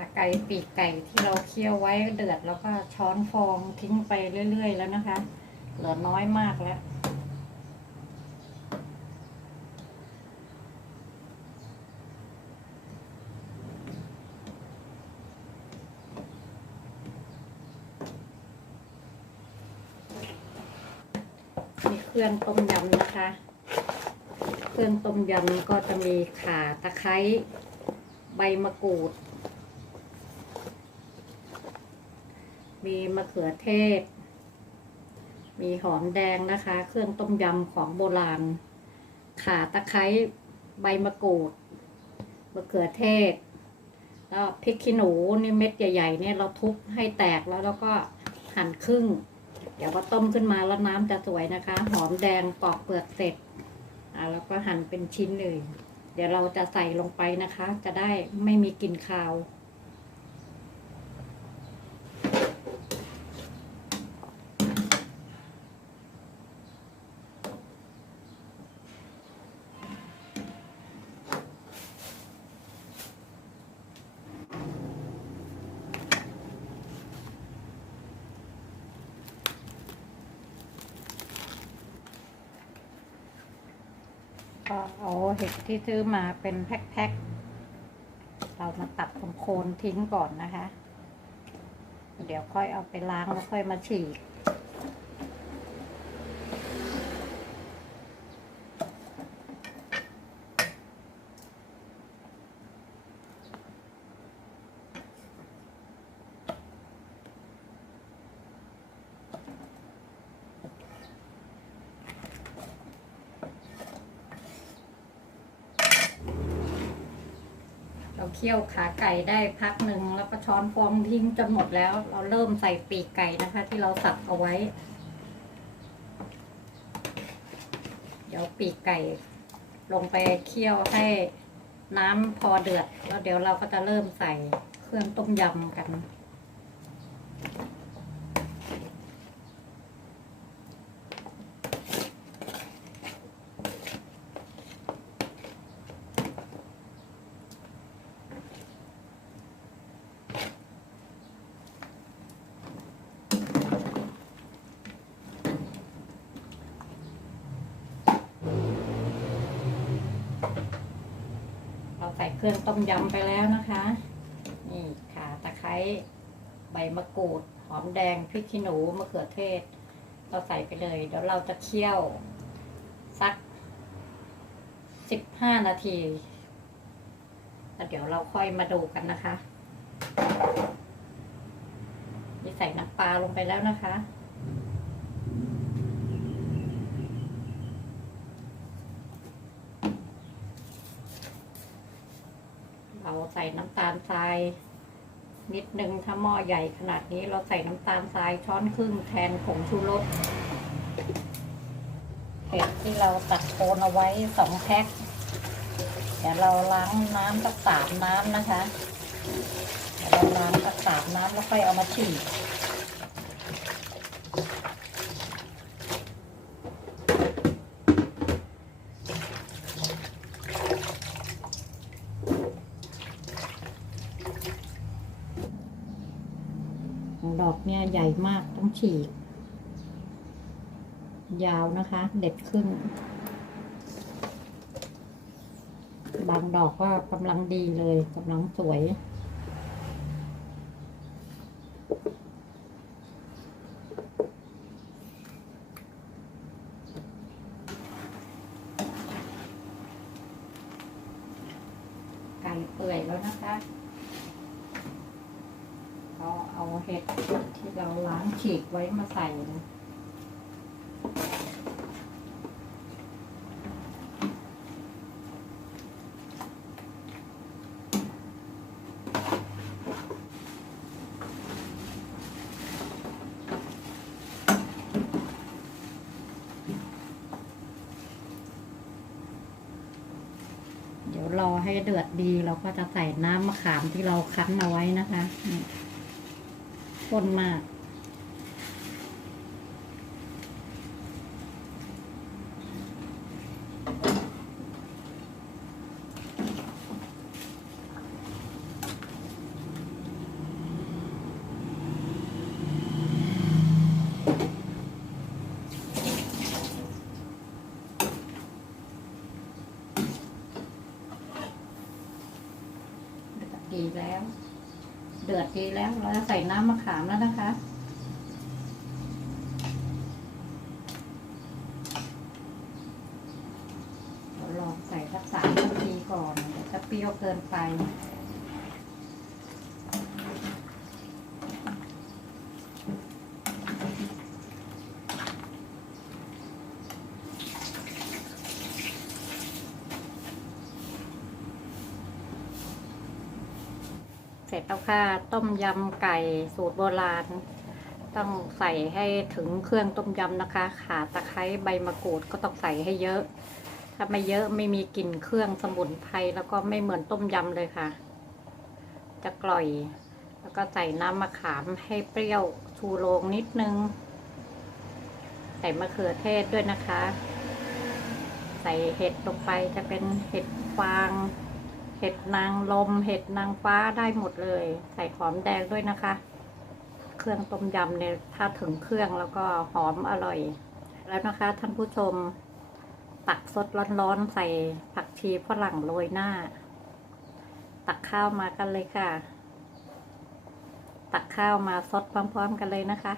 ขาไก่ปีกไก่ที่เราเคี่ยวไว้เดือดแล้วก็ช้อนฟองทิ้งไปเรื่อย ๆ แล้วนะคะ เหลือน้อยมากแล้ว มีเครื่องต้มยำนะคะ เครื่องต้มยำก็จะมีข่าตะไคร้ใบมะกรูด มีมะเขือเทศ มีหอมแดงนะคะ เครื่องต้มยำของโบราณ ข่าตะไคร้ใบมะกรูดมะเขือเทศ แล้วพริกขี้หนูนี่เม็ดใหญ่ๆเนี่ยเราทุบให้แตกแล้วเราก็หั่นครึ่ง เดี๋ยวพอต้มขึ้นมาแล้วน้ำจะสวยนะคะ หอมแดงปอกเปลือกเสร็จอ่าแล้วก็หั่นเป็นชิ้นเลย เดี๋ยวเราจะใส่ลงไปนะคะ จะได้ไม่มีกลิ่นคาว ก็เอาเห็ดที่ซื้อมาเป็นแพ็คๆ เรามาตัดตรงโคนทิ้งก่อนนะคะ เดี๋ยวค่อยเอาไปล้างแล้วค่อยมาฉีก เราเคี่ยวขาไก่ได้พักหนึ่งแล้วก็ช้อนฟองทิ้งจนหมดแล้ว เราเริ่มใส่ปีกไก่นะคะ ที่เราสับเอาไว้ เดี๋ยวปีกไก่ ลงไปเคี่ยวให้น้ำพอเดือด แล้วเดี๋ยวเราก็จะเริ่มใส่เครื่องต้มยำกัน เครื่องต้มยำไปแล้วนะคะ นี่ข่าตะไคร้ใบมะกรูด หอมแดงพริกขี้หนูมะเขือเทศ เราใส่ไปเลย เดี๋ยวเราจะเคี่ยว สักสิบห้านาทีแล้วเดี๋ยวเราค่อยมาดูกันนะคะ นี่ใส่น้ำปลาลงไปแล้วนะคะ เรา ใส่น้ำตาลทราย นิดนึงถ้าหม้อใหญ่ขนาดนี้เราใส่น้ำตาลทรายช้อนครึ่งแทนผงชูรสเห็ดที่เราตัดโคนเอาไว้สองแพ็คเดี๋ยวเราล้างน้ำสักสามน้ำนะคะ เดี๋ยวเราล้างสักสามน้ำแล้วค่อยเอามาฉี กดอกเนี่ยใหญ่มากต้องฉีก ยาวนะคะ เด็ดขึ้น บางดอกก็กำลังดีเลยกำลังสวยไก่เปื่อยแล้วนะคะ เรา เอาเห็ดที่เราล้างฉีกไว้มาใส่นะเดี๋ยวรอให้เดือดดีเราก็จะใส่น้ำมะขามที่เราคั้นเอาไว้นะคะ ข้นมาก ดีแล้ว เดือดดีแล้ว เราจะใส่น้ำมะขามแล้วนะคะเราลองใส่สักสามนาทีก่อนเดี๋ยวจะเปรี้ยวเกินไป เสร็จแล้วค่ะต้มยำไก่สูตรโบราณ ต้องใส่ให้ถึงเครื่องต้มยำนะคะ ขาตะไคร้ใบมะกรูดก็ต้องใส่ให้เยอะ ถ้าไม่เยอะไม่มีกลิ่นเครื่องสมุนไพรแล้วก็ไม่เหมือนต้มยำเลยค่ะ จะกร่อย แล้วก็ใส่น้ำมะขามให้เปรี้ยวชูโรงนิดนึง ใส่มะเขือเทศด้วยนะคะ ใส่เห็ดลงไปจะเป็นเห็ดฟาง เห็ดนางลม เห็ดนางฟ้าได้หมดเลย ใส่หอมแดงด้วยนะคะ เครื่องต้มยำเนี่ยถ้าถึงเครื่องแล้วก็หอมอร่อย แล้วนะคะ ท่านผู้ชมตักสดร้อนๆใส่ผักชีฝรั่งโรยหน้า ตักข้าวมากันเลยค่ะ ตักข้าวมาสดพร้อม ๆ กันเลยนะคะ